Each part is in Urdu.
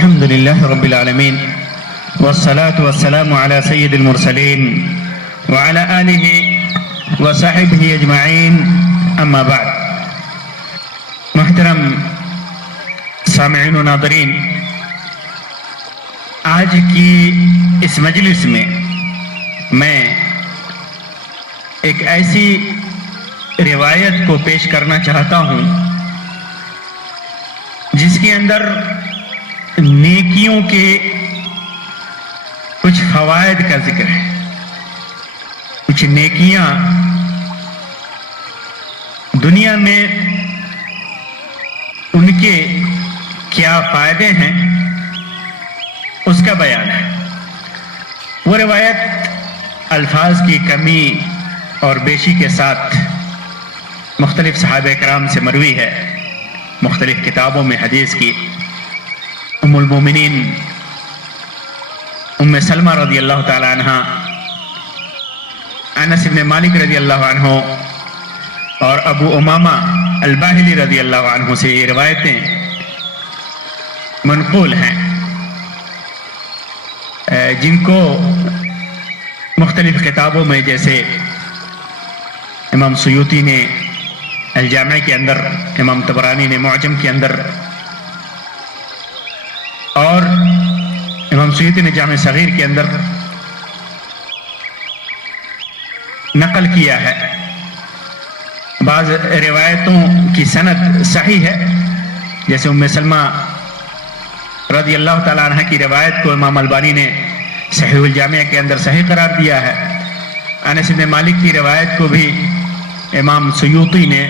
الحمد لله رب العالمين والصلاة والسلام على سيد المرسلين وعلى آله وصحبه أجمعين أما بعد. محترم سامعین و ناظرین، آج کی اس مجلس میں ایک ایسی روایت کو پیش کرنا چاہتا ہوں جس کے اندر نیکیوں کے کچھ فوائد کا ذکر ہے. کچھ نیکیاں دنیا میں ان کے کیا فائدے ہیں اس کا بیان ہے. وہ روایت الفاظ کی کمی اور بیشی کے ساتھ مختلف صحابہ کرام سے مروی ہے. مختلف کتابوں میں حدیث کی ام المومنین ام سلمہ رضی اللہ تعالی عنہ، انس بن مالک رضی اللہ عنہ اور ابو امامہ الباہلی رضی اللہ عنہ سے یہ روایتیں منقول ہیں، جن کو مختلف کتابوں میں جیسے امام سیوطی نے الجامع کے اندر، امام طبرانی نے معجم کے اندر، اور امام سیوطی نے جامع صغیر کے اندر نقل کیا ہے. بعض روایتوں کی سند صحیح ہے، جیسے ام سلمہ رضی اللہ تعالیٰ عنہ کی روایت کو امام البانی نے صحیح الجامع کے اندر صحیح قرار دیا ہے. انس بن مالک کی روایت کو بھی امام سیوطی نے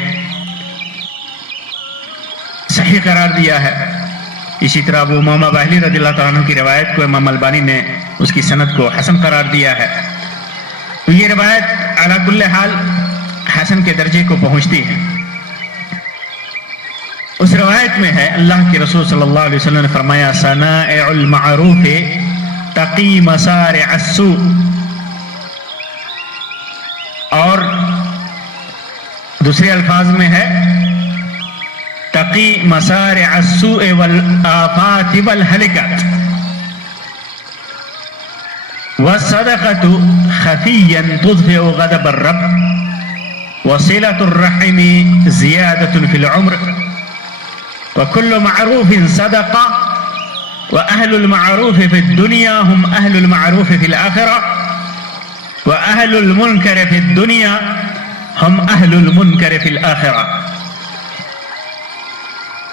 صحیح قرار دیا ہے. اسی طرح ابو امامہ باہلی رضی اللہ تعالیٰ عنہ کی روایت کو امام البانی نے اس کی سند کو حسن قرار دیا ہے. تو یہ روایت علی کل حال حسن کے درجے کو پہنچتی ہے. اس روایت میں ہے، اللہ کے رسول صلی اللہ علیہ وسلم نے فرمایا، صنائع المعروف تقی مسارع السوء. اور دوسرے الفاظ میں ہے، تقی مسارع السوء والآفات والہلکات. والصدقة خفيا تطفئ غضب الرب. وصلة الرحم زيادة في العمر. وكل معروف صدقة. وأهل المعروف في الدنيا هم أهل المعروف في الآخرة. وأهل المنكر في الدنيا هم أهل المنكر في الآخرة.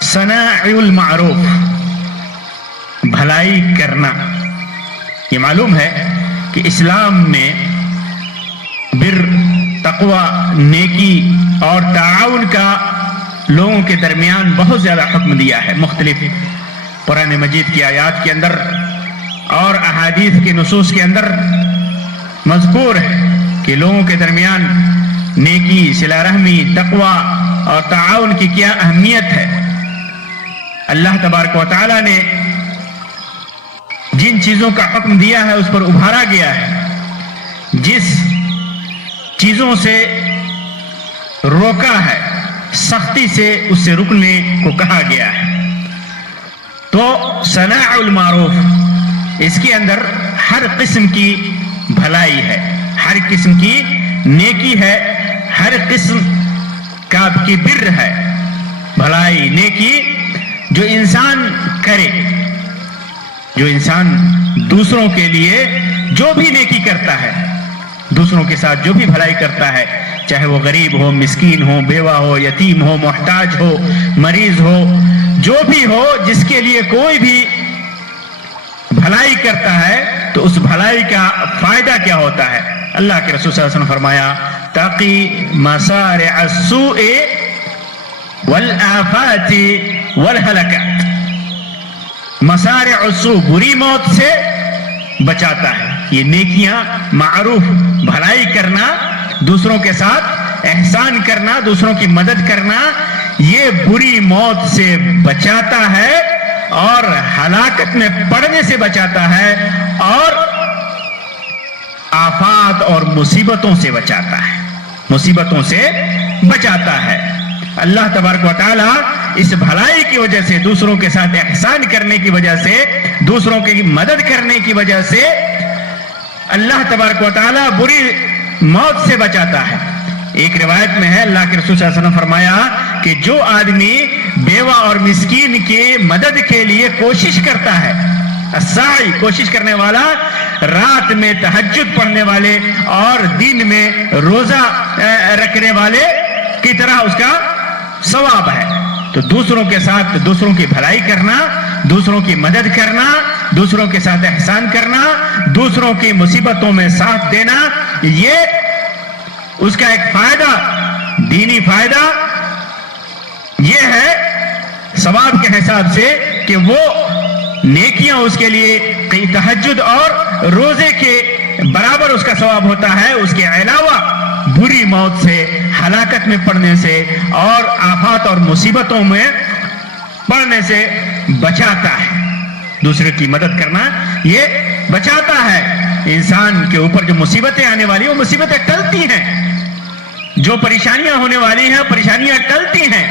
صنائع المعروف، بھلائی کرنا. یہ معلوم ہے کہ اسلام نے بر، تقوی، نیکی اور تعاون کا لوگوں کے درمیان بہت زیادہ حکم دیا ہے. مختلف قرآن مجید کی آیات کے اندر اور احادیث کے نصوص کے اندر مذکور ہے کہ لوگوں کے درمیان نیکی، صلہ رحمی، تقوی اور تعاون کی کیا اہمیت ہے. اللہ تبارک و تعالیٰ نے جن چیزوں کا حکم دیا ہے اس پر ابھارا گیا ہے. جس چیزوں سے روکا ہے، سختی سے اس سے رکنے کو کہا گیا ہے. تو صنائع المعروف، اس کے اندر ہر قسم کی بھلائی ہے، ہر قسم کی نیکی ہے، ہر قسم کا کی بر ہے، بھلائی، نیکی جو انسان کرے. جو انسان دوسروں کے لیے جو بھی نیکی کرتا ہے، دوسروں کے ساتھ جو بھی بھلائی کرتا ہے، چاہے وہ غریب ہو، مسکین ہو، بیوہ ہو، یتیم ہو، محتاج ہو، مریض ہو، جو بھی ہو، جس کے لیے کوئی بھی بھلائی کرتا ہے تو اس بھلائی کا فائدہ کیا ہوتا ہے. اللہ کے رسول صلی اللہ علیہ وسلم فرمایا، تقی مسارع السوء والآفات والہلکات. مسارع السوء، بری موت سے بچاتا ہے. یہ نیکیاں، معروف، بھلائی کرنا، دوسروں کے ساتھ احسان کرنا، دوسروں کی مدد کرنا، یہ بری موت سے بچاتا ہے اور ہلاکت میں پڑنے سے بچاتا ہے اور آفات اور مصیبتوں سے بچاتا ہے، مصیبتوں سے بچاتا ہے. اللہ تبارک و تعالی اس بھلائی کی وجہ سے، دوسروں کے ساتھ احسان کرنے کی وجہ سے، دوسروں کی مدد کرنے کی وجہ سے اللہ تبارک و تعالیٰ بری موت سے بچاتا ہے۔ ایک روایت میں ہے اللہ کے رسول صلی اللہ علیہ وسلم فرمایا کہ جو آدمی بیوہ اور مسکین کی مدد کے لیے کوشش کرتا ہے، الساعی کوشش کرنے والا، رات میں تہجد پڑھنے والے اور دن میں روزہ رکھنے والے کی طرح اس کا ثواب ہے۔ تو دوسروں کے ساتھ دوسروں کی بھلائی کرنا، دوسروں کی مدد کرنا، دوسروں کے ساتھ احسان کرنا، دوسروں کی مصیبتوں میں ساتھ دینا، یہ اس کا ایک فائدہ، دینی فائدہ یہ ہے ثواب کے حساب سے کہ وہ نیکیاں اس کے لیے تہجد اور روزے کے برابر اس کا ثواب ہوتا ہے۔ اس کے علاوہ بری موت سے، ہلاکت میں پڑنے سے اور آفات اور مصیبتوں میں پڑنے سے بچاتا ہے۔ دوسرے کی مدد کرنا یہ بچاتا ہے۔ انسان کے اوپر جو مصیبتیں آنے والی، وہ مصیبتیں ٹلتی ہیں، جو پریشانیاں ہونے والی ہیں پریشانیاں ٹلتی ہیں۔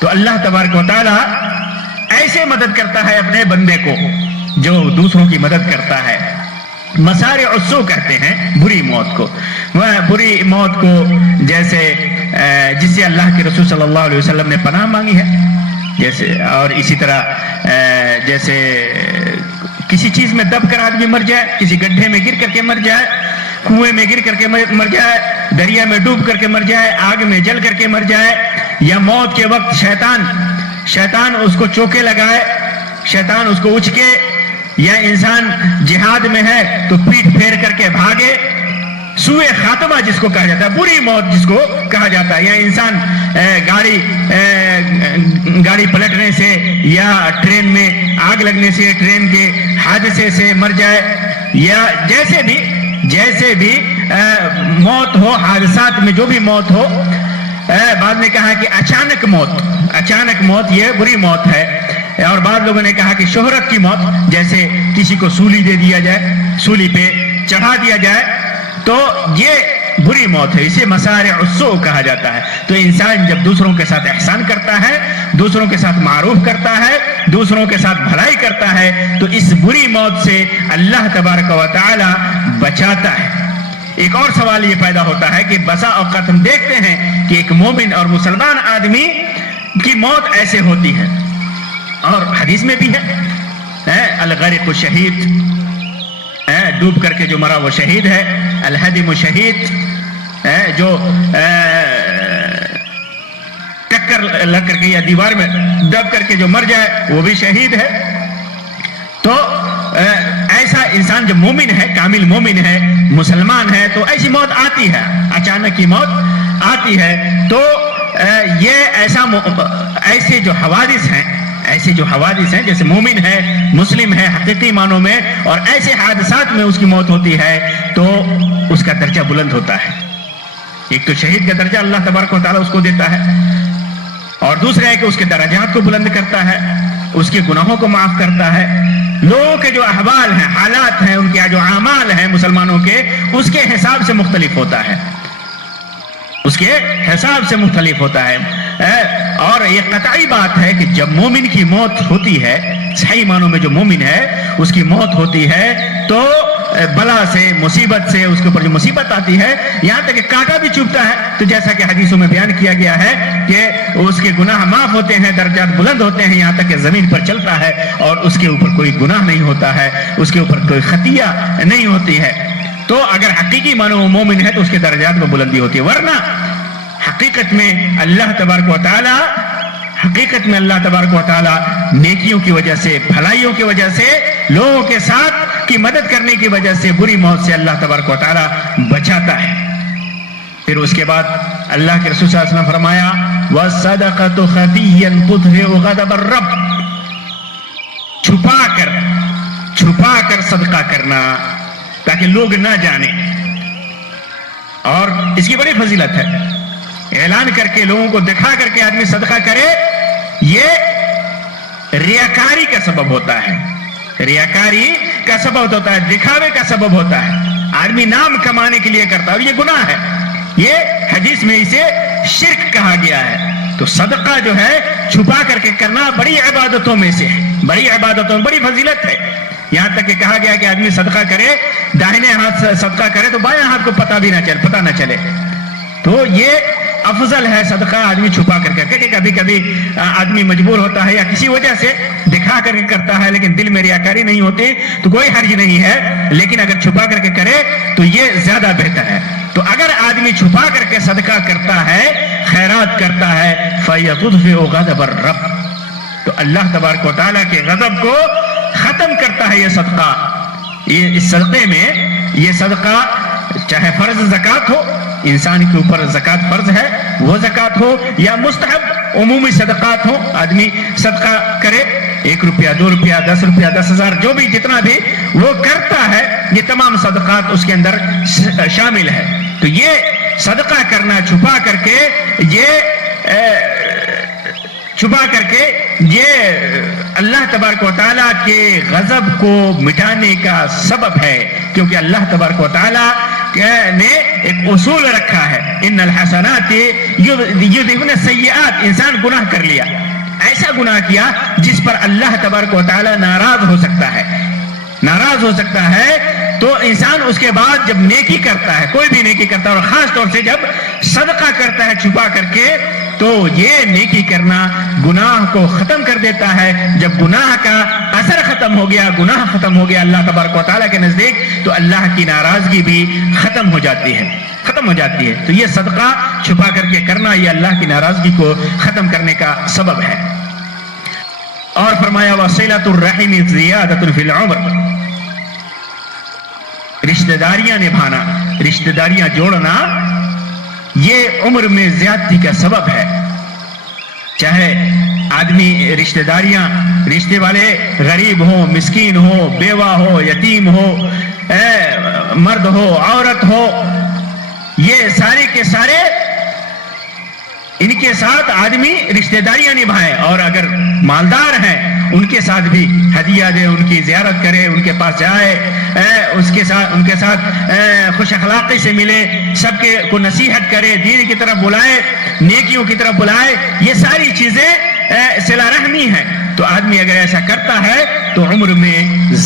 تو اللہ تبارک و تعالی ایسے مدد کرتا ہے اپنے بندے کو جو دوسروں کی مدد کرتا ہے۔ مسارع السوء کہتے ہیں بری موت کو، بری موت کو جیسے جس سے اللہ کے رسول صلی اللہ علیہ وسلم نے پناہ مانگی ہے، جیسے اور اسی طرح جیسے کسی چیز میں دب کر آدمی مر جائے، کسی گڈھے میں گر کر کے مر جائے، کنویں میں گر کر کے مر جائے، دریا میں ڈوب کر کے مر جائے، آگ میں جل کر کے مر جائے، یا موت کے وقت شیطان اس کو چوکے لگائے، شیطان اس کو اچکے، یا انسان جہاد میں ہے تو پیٹ پھیر کر کے بھاگے، سوء خاتمہ جس کو کہا جاتا ہے، بری موت جس کو کہا جاتا ہے، یا انسان گاڑی پلٹنے سے یا ٹرین میں آگ لگنے سے، ٹرین کے حادثے سے مر جائے، یا جیسے بھی موت ہو، حادثات میں جو بھی موت ہو۔ بعد میں کہا کہ اچانک موت یہ بری موت ہے، اور بعض لوگوں نے کہا کہ شہرت کی موت، جیسے کسی کو سولی دے دیا جائے، سولی پہ چڑھا دیا جائے، تو یہ بری موت ہے، اسے مسارع السوء کہا جاتا ہے۔ تو انسان جب دوسروں کے ساتھ احسان کرتا ہے، دوسروں کے ساتھ معروف کرتا ہے، دوسروں کے ساتھ بھلائی کرتا ہے، تو اس بری موت سے اللہ تبارک و تعالی بچاتا ہے۔ ایک اور سوال یہ پیدا ہوتا ہے کہ بسا اوقات ہم دیکھتے ہیں کہ ایک مومن اور مسلمان آدمی کی موت ایسے ہوتی ہے، اور حدیث میں بھی ہے الغرق شہید، ڈوب کر کے جو مرا وہ شہید ہے، الہدم شہید، جو ٹکر لگ کر کے یا دیوار میں دب کر کے جو مر جائے وہ بھی شہید ہے۔ تو ایسا انسان جو مومن ہے، کامل مومن ہے، مسلمان ہے، تو ایسی موت آتی ہے، اچانک کی موت آتی ہے۔ تو یہ ایسے جو حوادث ہیں جیسے مومن ہے، مسلم ہے حقیقی معنوں میں، اور ایسے حادثات میں اس کی موت ہوتی ہے تو اس کا درجہ بلند ہوتا ہے۔ ایک تو شہید کا درجہ اللہ تبارک و تعالیٰ اس کو دیتا ہے، اور دوسرا ہے کہ اس کے درجات کو بلند کرتا ہے، اس کے گناہوں کو معاف کرتا ہے۔ لوگوں کے جو احوال ہیں، حالات ہیں، ان کے جو اعمال ہیں مسلمانوں کے، اس کے حساب سے مختلف ہوتا ہے، اور یہ قطعی بات ہے کہ جب مومن کی موت ہوتی ہے، صحیح معنوں میں جو مومن ہے اس کی موت ہوتی ہے، تو بلا سے، مصیبت سے، اس کے اوپر جو مصیبت آتی ہے، یہاں تک کہ کانٹا بھی چبھتا ہے، تو جیسا کہ حدیثوں میں بیان کیا گیا ہے کہ اس کے گناہ معاف ہوتے ہیں، درجات بلند ہوتے ہیں، یہاں تک کہ زمین پر چلتا ہے اور اس کے اوپر کوئی گناہ نہیں ہوتا ہے، اس کے اوپر کوئی خطیہ نہیں ہوتی ہے۔ تو اگر حقیقی معنوں میں مومن ہے تو اس کے درجات میں بلندی ہوتی ہے، ورنہ حقیقت میں اللہ تبارک و تعالی نیکیوں کی وجہ سے، بھلائیوں کی وجہ سے، لوگوں کے ساتھ کی مدد کرنے کی وجہ سے بری موت سے اللہ تبارک و تعالی بچاتا ہے۔ پھر اس کے بعد اللہ کے رسول صلی اللہ علیہ وسلم فرمایا وَالصَّدَقَةُ خَفِيًّا تُطْفِئُ غَضَبَ الرَّبِّ، چھپا کر صدقہ کرنا تاکہ لوگ نہ جانیں، اور اس کی بڑی فضیلت ہے۔ اعلان کر کے، لوگوں کو دکھا کر کے آدمی صدقہ کرے، یہ ریاکاری کا سبب ہوتا ہے، دکھاوے کا سبب ہوتا ہے، آدمی نام کمانے کے لیے کرتا ہے، اور یہ گناہ ہے، یہ حدیث میں اسے شرک کہا گیا ہے۔ تو تو صدقہ جو ہے چھپا کر کے کرنا بڑی عبادتوں میں سے ہے، بڑی عبادتوں میں بڑی فضیلت ہے. یہاں تک کہ کہا گیا کہ آدمی صدقہ کرے، داہنے ہاتھ سے صدقہ کرے تو بائیں ہاتھ کو پتہ نہ چلے. تو یہ افضل ہے صدقہ آدمی چھپا کر کے. کہ کبھی کبھی آدمی مجبور ہوتا ہے یا کسی وجہ سے دکھا کر کے کرتا ہے لیکن دل میں ریاکاری نہیں ہوتی تو کوئی حرج نہیں ہے، لیکن اگر چھپا کر کے کرے تو یہ زیادہ بہتر ہے. تو اگر آدمی چھپا کر کے صدقہ کرتا ہے، خیرات کرتا ہے، فَيَطْفِئُ غَضَبَ الرَّبِّ، تو اللہ تبارک و تعالیٰ کے غضب کو ختم کرتا ہے یہ صدقہ. یہ اس صدقے میں یہ صدقہ چاہے فرض زکوٰۃ ہو، انسان کے اوپر زکوٰۃ فرض ہے وہ زکوٰۃ ہو، یا مستحب عمومی صدقات ہو، آدمی صدقہ کرے 1 روپیہ 2 روپیہ 10 روپیہ 10,000 جو بھی جتنا بھی وہ کرتا ہے، یہ تمام صدقات اس کے اندر شامل ہے. تو یہ صدقہ کرنا چھپا کر کے، یہ اللہ تبارک و تعالیٰ کے غضب کو مٹانے کا سبب ہے. کیونکہ اللہ تبارک و تعالیٰ نے ایک اصول رکھا ہے، ان الحسنات یذہبن السیئات. انسان گناہ کر لیا، ایسا گناہ کیا جس پر اللہ تبارک و تعالیٰ ناراض ہو سکتا ہے، تو انسان اس کے بعد جب نیکی کرتا ہے، کوئی بھی نیکی کرتا ہے، اور خاص طور سے جب صدقہ کرتا ہے چھپا کر کے، تو یہ نیکی کرنا گناہ کو ختم کر دیتا ہے. جب گناہ کا اثر ختم ہو گیا، گناہ ختم ہو گیا اللہ تبارک و تعالیٰ کے نزدیک، تو اللہ کی ناراضگی بھی ختم ہو جاتی ہے. تو یہ صدقہ چھپا کر کے کرنا یہ اللہ کی ناراضگی کو ختم کرنے کا سبب ہے. اور فرمایا وصلۃ الرحم زیادۃ فی العمر، رشتہ داریاں نبھانا، رشتہ داریاں جوڑنا یہ عمر میں زیادتی کا سبب ہے. چاہے آدمی رشتے والے غریب ہو، مسکین ہو، بیوہ ہو، یتیم ہو، مرد ہو، عورت ہو، یہ سارے کے سارے ان کے ساتھ آدمی رشتہ داریاں نبھائے. اور اگر مالدار ہیں ان کے ساتھ بھی ہدیہ دے، ان کی زیارت کرے، ان کے پاس جائے، ان کے ساتھ خوش اخلاقی سے ملے، سب کے کو نصیحت کرے، دین کی طرف بلائے، نیکیوں کی طرف بلائے. یہ ساری چیزیں صلہ رحمی ہیں. تو آدمی اگر ایسا کرتا ہے تو عمر میں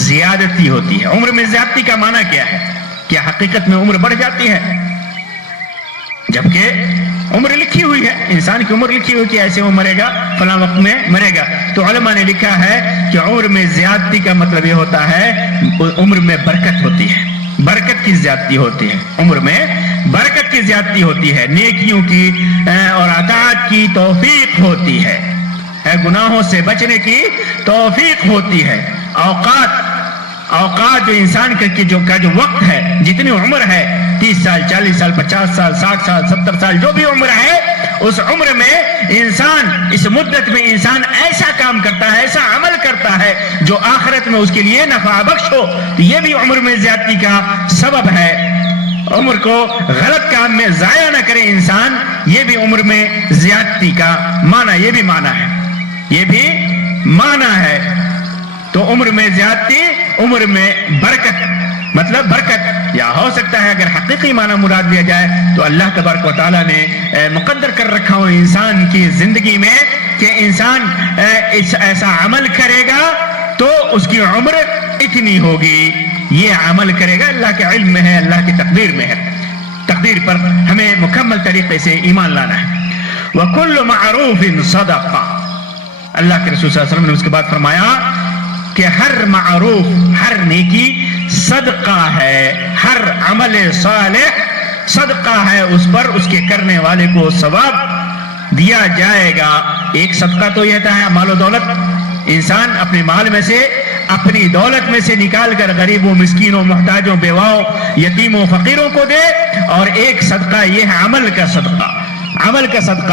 زیادتی ہوتی ہے. عمر میں زیادتی کا معنی کیا ہے؟ کیا حقیقت میں عمر بڑھ جاتی ہے؟ جبکہ عمر لکھی ہوئی ہے، انسان کی عمر لکھی ہوئی کہ ایسے وہ مرے گا، فلاں وقت میں مرے گا. تو علماء نے لکھا ہے کہ عمر میں زیادتی کا مطلب یہ ہوتا ہے عمر میں برکت ہوتی ہے، برکت کی زیادتی ہوتی ہے. عمر میں برکت کی زیادتی ہوتی ہے، نیکیوں کی اور اطاعت کی توفیق ہوتی ہے، گناہوں سے بچنے کی توفیق ہوتی ہے. اوقات جو انسان کا جو وقت ہے، جتنی عمر ہے، 30 سال 40 سال 50 سال 60 سال 70 سال جو بھی عمر ہے، اس عمر میں انسان، اس مدت میں انسان ایسا کام کرتا ہے، ایسا عمل کرتا ہے جو آخرت میں اس کے لیے نفع بخش ہو. تو یہ بھی عمر میں زیادتی کا سبب ہے. عمر کو غلط کام میں ضائع نہ کرے انسان، یہ بھی عمر میں زیادتی کا معنی، یہ بھی معنی ہے. تو عمر میں زیادتی، عمر میں برکت، مطلب برکت، یا ہو سکتا ہے اگر حقیقی معنی مراد لیا جائے تو اللہ تبارک و تعالیٰ نے مقدر کر رکھا ہو انسان کی زندگی میں کہ انسان ایسا عمل کرے گا تو اس کی عمر اتنی ہوگی. یہ عمل کرے گا، اللہ کے علم میں ہے، اللہ کی تقدیر میں ہے. تقدیر پر ہمیں مکمل طریقے سے ایمان لانا ہے. وَكُلُّ مَعْرُوفٍ صَدَقَةٌ، اللہ کے رسول صلی اللہ علیہ وسلم نے اس کے بعد فرمایا کہ ہر معروف، ہر نیکی صدقہ ہے، ہر عمل صالح صدقہ ہے، اس پر اس کے کرنے والے کو ثواب دیا جائے گا. ایک صدقہ تو یہ ہے مال و دولت، انسان اپنے مال میں سے، اپنی دولت میں سے نکال کر غریبوں، مسکینوں، محتاجوں، بیواؤں، یتیموں، فقیروں کو دے. اور ایک صدقہ یہ ہے عمل کا صدقہ.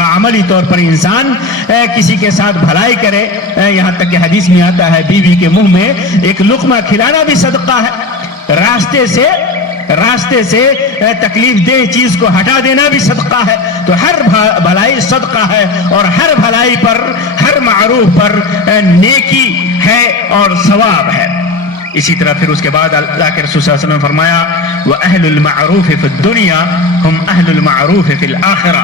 عملی طور پر انسان کسی کے ساتھ بھلائی کرے، یہاں تک کہ حدیث میں آتا ہے بیوی کے منہ میں ایک لقمہ کھلانا بھی صدقہ ہے. راستے سے تکلیف دہ چیز کو ہٹا دینا بھی صدقہ ہے. تو ہر بھلائی صدقہ ہے، اور ہر بھلائی پر، ہر معروف پر نیکی ہے اور ثواب ہے. اسی طرح پھر اس کے بعد اللہ کے رسول صلی اللہ علیہ وسلم نے فرمایا وَأَهْلُ الْمَعْرُوفِ فِي الدُّنْيَا هُمْ أَهْلُ الْمَعْرُوفِ فِي الْآخِرَةِ،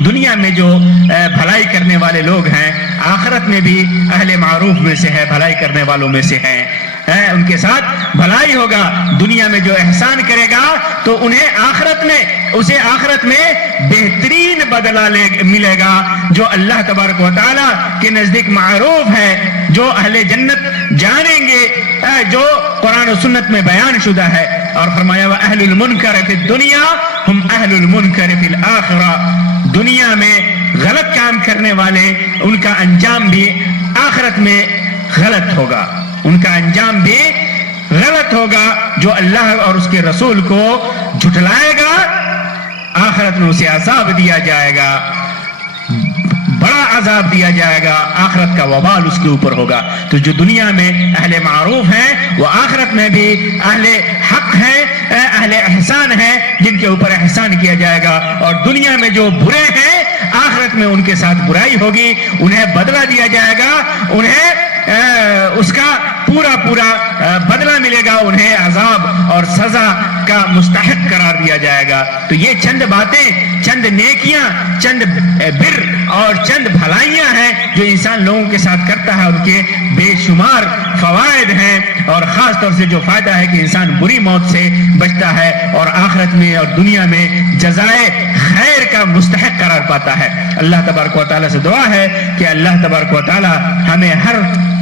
دنیا میں جو بھلائی کرنے والے لوگ ہیں آخرت میں بھی اہل معروف میں سے ہے، بھلائی کرنے والوں میں سے ہیں، ان کے ساتھ بھلائی ہوگا۔ دنیا میں جو احسان کرے گا تو انہیں اسے آخرت میں بہترین بدلہ ملے گا، جو اللہ تبارک و تعالیٰ کے نزدیک معروف ہے، جو اہل جنت جانیں گے، جو قرآن و سنت میں بیان شدہ ہے۔ اور فرمایا وَأَهْلُ الْمُنْكَرِ فِي الدُّنْيَا هُمْ أَهْلُ الْمُنْكَرِ فِي الْآخِرَةِ، دنیا میں غلط کام کرنے والے ان کا انجام بھی آخرت میں غلط ہوگا، ان کا انجام بھی غلط ہوگا۔ جو اللہ اور اس کے رسول کو جھٹلائے گا آخرت میں اسے عذاب دیا جائے گا، بڑا عذاب دیا جائے گا، آخرت کا وبال اس کے اوپر ہوگا۔ تو جو دنیا میں اہل معروف ہیں وہ آخرت میں بھی اہل حق ہیں، اہل احسان ہیں، جن کے اوپر احسان کیا جائے گا۔ اور دنیا میں جو برے ہیں آخرت میں ان کے ساتھ برائی ہوگی، انہیں بدلہ دیا جائے گا، انہیں اس کا پورا بدلہ ملے گا، انہیں عذاب اور سزا کا مستحق قرار دیا جائے گا۔ تو یہ چند باتیں، چند نیکیاں، چند بر اور چند بھلائیاں ہیں جو انسان لوگوں کے ساتھ کرتا ہے، ان کے بے شمار فوائد ہیں، اور خاص طور سے جو فائدہ ہے کہ انسان بری موت سے بچتا ہے اور آخرت میں اور دنیا میں جزائے خیر کا مستحق قرار پاتا ہے۔ اللہ تبارک و تعالیٰ سے دعا ہے کہ اللہ تبارک و تعالیٰ ہمیں ہر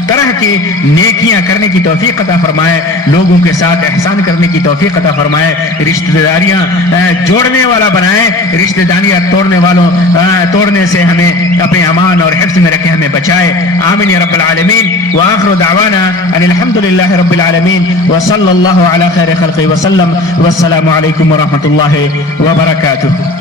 طرح کی نیکیاں کرنے کی توفیق عطا فرمائے، لوگوں کے ساتھ احسان کرنے کی توفیق عطا فرمائے، رشتہ داریاں جوڑنے والا بنائے، رشتہ داریاں توڑنے سے ہمیں اپنے امان اور حفظ میں رکھے، ہمیں بچائے۔ آمین یا رب العالمین۔ وآخر دعوانا ان الحمد للہ رب العالمین، وصلی اللہ علی خیر خلقہ وسلم، والسلام علیکم ورحمۃ اللہ وبرکاتہ۔